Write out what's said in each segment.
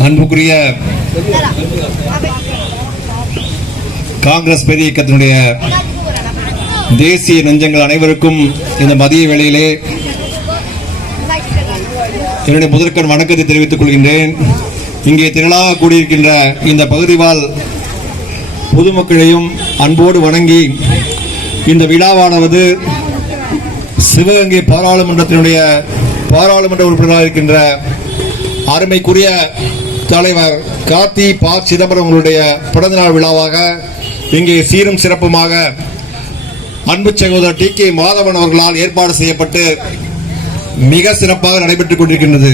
அன்புக்குரிய காங்கிரஸ் பெரிய இயக்கத்தினுடைய தேசிய நெஞ்சங்கள் அனைவருக்கும் இந்த மதிய வேளையிலே என்னுடைய முதற்கண் வணக்கத்தை தெரிவித்துக் கொள்கின்றேன். இங்கே திரளாக கூடியிருக்கின்ற இந்த பகுதிவால் பொதுமக்களையும் அன்போடு வணங்கி இந்த விழாவானது சிவகங்கை பாராளுமன்றத்தினுடைய பாராளுமன்ற உறுப்பினராக இருக்கின்ற அருமைக்குரிய தலைவர் கார்த்தி பா. சிதம்பரம் உங்களுடைய பிறந்தநாள் விழாவாக இங்கே சீரும் சிறப்புமாக அன்பு சகோதரர் டி. கே. மாதவன் அவர்களால் ஏற்பாடு செய்யப்பட்டு மிக சிறப்பாக நடைபெற்றுக் கொண்டிருக்கின்றது.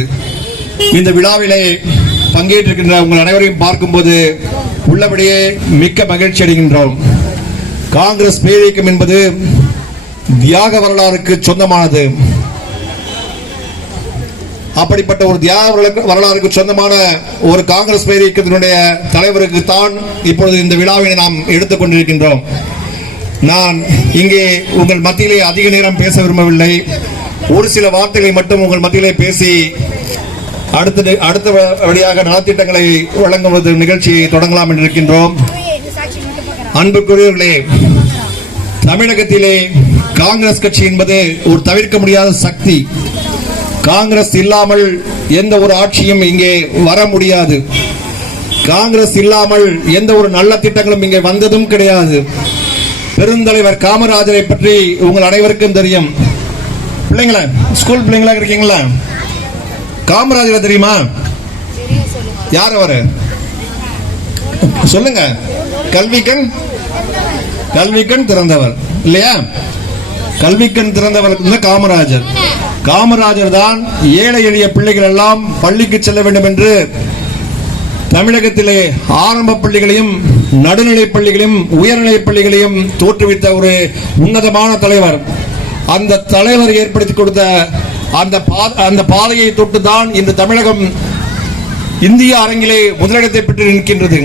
இந்த விழாவிலே பங்கேற்றிருக்கின்ற உங்கள் அனைவரையும் பார்க்கும்போது உள்ளபடியே மிக்க மகிழ்ச்சி அடைகின்றோம். காங்கிரஸ் பேரியக்கம் என்பது தியாக வரலாறுக்கு சொந்தமானது. அப்படிப்பட்ட ஒரு தியாக வரலாறுக்கு சொந்தமான ஒரு காங்கிரஸ் பேர் இயக்கத்தினுடைய தலைவருக்கு தான் இப்பொழுது இந்த விழாவினை நாம் எடுத்துக் கொண்டிருக்கின்றோம். நான் இங்கே உங்கள் மத்தியிலே அதிக நேரம் பேச விரும்பவில்லை. ஒரு சில வார்த்தைகளை மட்டும் உங்கள் மத்தியிலே பேசி அடுத்த அடுத்த வழியாக நலத்திட்டங்களை வழங்குவது நிகழ்ச்சியை தொடங்கலாம் என்று இருக்கின்றோம் அன்புக்குரியவர்களே தமிழகத்திலே காங்கிரஸ் கட்சி என்பது ஒரு தவிர்க்க முடியாத சக்தி. காங்கிரஸ் இல்லாமல் எந்த ஒரு ஆட்சியும் இங்கே வர முடியாது. காங்கிரஸ் இல்லாமல் எந்த ஒரு நல்ல திட்டங்களும் இங்கே வந்ததும் கிடையாது. பெருந்தலைவர் காமராஜரை பற்றி உங்கள் அனைவருக்கும் தெரியும். பிள்ளைங்களா ஸ்கூல் பிள்ளைங்களா இருக்கீங்களா? காமராஜரை தெரியுமா? யார் அவரு? சொல்லுங்க. கல்விக்கண் கல்விக்கண் திறந்தவர். இல்லையா? கல்விக்கண் திறந்தவர் காமராஜர் காமராஜர்? தான் ஏழை எளிய பிள்ளைகள் எல்லாம் பள்ளிக்கு செல்ல வேண்டும் என்று தமிழகத்திலே ஆரம்ப பள்ளிகளையும் நடுநிலை பள்ளிகளையும் உயர்நிலை பள்ளிகளையும் தோற்றுவித்த ஒரு உன்னதமான தலைவர். அந்த தலைவர் ஏற்படுத்தி கொடுத்த அந்த பா- அந்த பாதையை தொட்டு தான் இன்று தமிழகம் இந்திய அரங்கிலே முதலிடத்தை பெற்று நிற்கின்றது.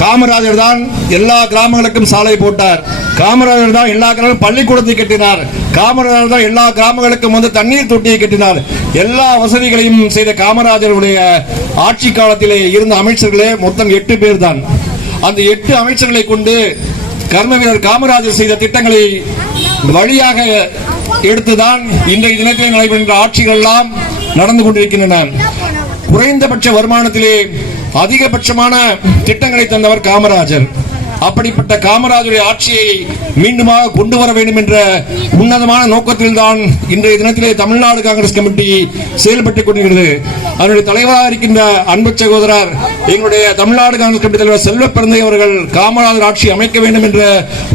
காமராஜர் தான் எல்லா கிராமங்களுக்கும் சாலை போட்டார். காமராஜர் தான் எல்லா கிராமங்களும் பள்ளிக்கூடத்தை கட்டினார். காமராஜர் தான் எல்லா கிராமங்களுக்கும் வந்து தண்ணீர் தொட்டியை கட்டினார். எல்லா வசதிகளையும் செய்த காமராஜருடைய ஆட்சி காலத்திலே இருந்த அமைச்சர்களே மொத்தம் எட்டு பேர் தான். அந்த எட்டு அமைச்சர்களை கொண்டு கர்ம வீரர் காமராஜர் செய்த திட்டங்களை வழியாக எடுத்துதான் இன்றைய தினத்தில் நடைபெறுகின்ற ஆட்சிகள் எல்லாம் நடந்து கொண்டிருக்கின்றன. குறைந்தபட்ச வருமானத்திலே அதிகபட்சமான திட்டங்களை தந்தவர் காமராஜர். அப்படிப்பட்ட காமராஜருடைய ஆட்சியை மீண்டுமாக கொண்டு வர வேண்டும் என்ற உன்னதமான நோக்கத்தில் தான் இன்றைய தினத்திலே தமிழ்நாடு காங்கிரஸ் கமிட்டி செயல்பட்டுக் கொண்டிருக்கிறது. அதனுடைய தலைவராக இருக்கின்ற அன்பு சகோதரர் எங்களுடைய தமிழ்நாடு காங்கிரஸ் கமிட்டி தலைவர் செல்வ பிறந்தை அவர்கள் காமராஜர் ஆட்சி அமைக்க வேண்டும் என்ற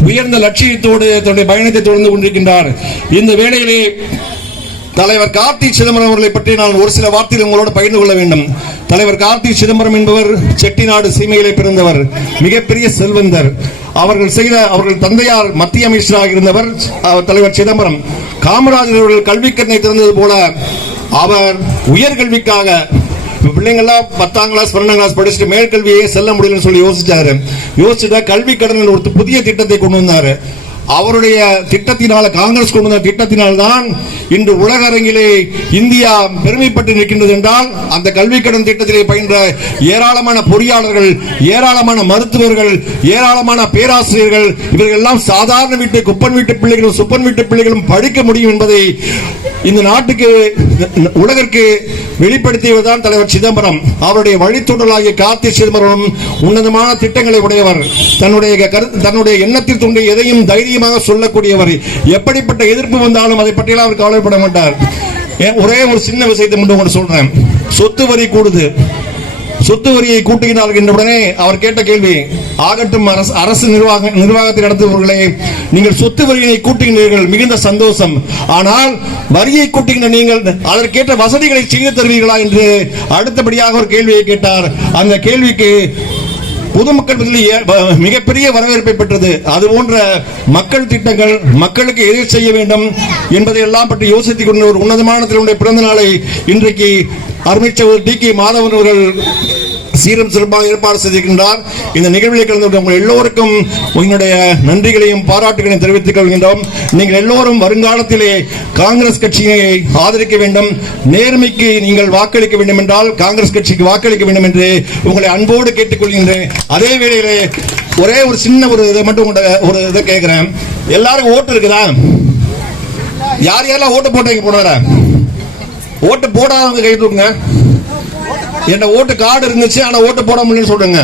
உயர்ந்த லட்சியத்தோடு தன்னுடைய பயணத்தை தொடர்ந்து கொண்டிருக்கின்றார். இந்த வேளையிலே தலைவர் கார்த்தி சிதம்பரம் அவர்களை பற்றி நான் ஒரு சில வார்த்தைகள் உங்களோடு பகிர்ந்து கொள்ள வேண்டும். தலைவர் கார்த்தி சிதம்பரம் என்பவர் செட்டிநாடு சீமையிலே பிறந்தவர் மிகப்பெரிய செல்வந்தர். அவர்கள் செய்த அவர்கள் தந்தையார் மத்திய அமைச்சராக இருந்தவர் தலைவர் சிதம்பரம். காமராஜர் அவர்கள் கல்விக்கண்ணை திறந்தது போல அவர் உயர்கல்விக்காக பிள்ளைங்களா பத்தாம் கிளாஸ் பன்னெண்டாம் கிளாஸ் படிச்சுட்டு மேற்கல்வியே செல்ல முடியலன்னு சொல்லி யோசிச்சாரு. யோசிச்சுட்டா கல்வி கடன் ஒரு புதிய திட்டத்தை கொண்டு வந்தாரு. அவருடைய திட்டத்தினால காங்கிரஸ் கொண்டு வந்த திட்டத்தினால் தான் இன்று உலக அரங்கிலே இந்தியா பெருமைப்பட்டு நிற்கின்றது என்றால் அந்த கல்வி கடன் திட்டத்திலே பயின்ற ஏராளமான பொறியாளர்கள் ஏராளமான மருத்துவர்கள் ஏராளமான பேராசிரியர்கள் இவர்கள் எல்லாம் சாதாரண வீட்டு குப்பன் வீட்டு பிள்ளைகளும் சுப்பன் வீட்டு பிள்ளைகளும் படிக்க முடியும் என்பதை இந்த நாட்டுக்கு உலகிற்கு வெளிப்படுத்தியவர்தான் தலைவர் சிதம்பரம். அவருடைய வழித்தொண்டலாகிய கார்த்தி சிதம்பரம் உன்னதமான திட்டங்களை உடையவர். தன்னுடைய தன்னுடைய எண்ணத்தில் தோன்றிய எதையும் தைரியம் தைரியமாக சொல்லக்கூடியவர் எப்படிப்பட்ட எதிர்ப்பு வந்தாலும் அதை பற்றியெல்லாம் அவர் கவலைப்பட மாட்டார். ஒரே ஒரு சின்ன விஷயத்தை மட்டும் உங்களுக்கு சொல்றேன். சொத்து வரி கூடுது. சொத்து வரியை கூட்டுகிறார்கள் என்ற உடனே அவர் கேட்ட கேள்வி ஆகட்டும் அரசு அரசு நிர்வாக நிர்வாகத்தை நடத்துபவர்களே நீங்கள் சொத்து வரியினை கூட்டுகிறீர்கள் மிகுந்த சந்தோஷம். ஆனால் வரியை கூட்டுகின்ற நீங்கள் அதற்கேற்ற வசதிகளை செய்து தருவீர்களா என்று அடுத்தபடியாக ஒரு கேள்வியை கேட்டார். அந்த கேள்விக்கு பொதுமக்கள் மத்தியில் மிகப்பெரிய வரவேற்பை பெற்றது. அது போன்ற மக்கள் திட்டங்கள் மக்களுக்கு எதை செய்ய வேண்டும் என்பதை எல்லாம் பற்றி யோசித்துக் கொண்டு ஒரு உன்னதமான பிறந்த நாளை இன்றைக்கு அருமைச்சவர் டி கே மாதவன் அவர்கள் சீரம் சிறப்பாக ஏற்பாடு செய்திருக்கின்றார். இந்த நிகழ்வில் கலந்து கொண்ட உங்கள் எல்லோருக்கும் உங்களுடைய நன்றிகளையும் பாராட்டுகளையும் தெரிவித்துக் கொள்கின்றோம். நீங்கள் எல்லோரும் வருங்காலத்திலே காங்கிரஸ் கட்சியை ஆதரிக்க வேண்டும். நேர்மைக்கு நீங்கள் வாக்களிக்க வேண்டும் என்றால் காங்கிரஸ் கட்சிக்கு வாக்களிக்க வேண்டும் என்று உங்களை அன்போடு கேட்டுக்கொள்கின்றேன். அதே வேளையிலே ஒரே ஒரு சின்ன ஒரு இதை மட்டும் ஒரு இதை கேட்கிறேன். எல்லாரும் ஓட்டு இருக்குதா? யார் யாரெல்லாம் ஓட்டு போட்டீங்க போனார ஓட்டு போடாதவங்க கை தூக்குங்க. என்ன ஓட்டு கார்டு இருந்துச்சு ஆனா ஓட்டு போட முடியலன்னு சொல்றேங்க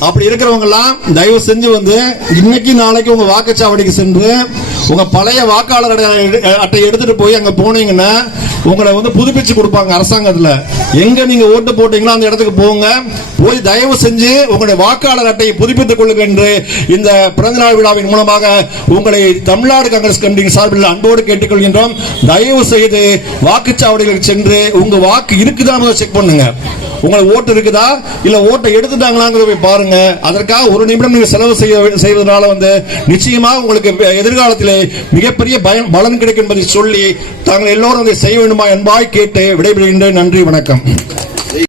அப்படி இருக்கிறவங்க எல்லாம் தயவு செஞ்சு வந்து இன்னைக்கு நாளைக்கு உங்க வாக்குச்சாவடிக்கு சென்று உங்க பழைய வாக்காளர் அட்டை- எடுத்துட்டு போய் அங்க போனீங்கன்னா உங்களை வந்து புதுப்பிச்சு கொடுப்பாங்க அரசாங்கத்துல. எங்க நீங்க ஓட்டு போட்டீங்களோ அந்த இடத்துக்கு போங்க. போய் தயவு செஞ்சு உங்களுடைய வாக்காளர் அட்டையை புதுப்பித்துக் கொள்ளுங்க என்று இந்த பிறந்தநாள் விழாவின் மூலமாக உங்களை தமிழ்நாடு காங்கிரஸ் கமிட்டியின் சார்பில் அன்போடு கேட்டுக்கொள்கின்றோம். தயவு செய்து வாக்குச்சாவடிகளுக்கு சென்று உங்க வாக்கு இருக்குதான்னு செக் பண்ணுங்க. உங்களுக்கு ஓட்டு இருக்குதா? இல்ல ஓட்டை எடுத்துட்டாங்களாங்கிறத போய் பாருங்க. அதற்காக ஒரு நிமிடம் நீங்க செலவு செய்ய செய்வதனால வந்து நிச்சயமாக உங்களுக்கு எதிர்காலத்திலே மிகப்பெரிய பயம் பலன் கிடைக்கும் என்பதை சொல்லி தாங்கள் எல்லோரும் அதை செய்ய வேண்டுமா என்பாய் கேட்டு விடைபெறுகின்ற நன்றி வணக்கம்.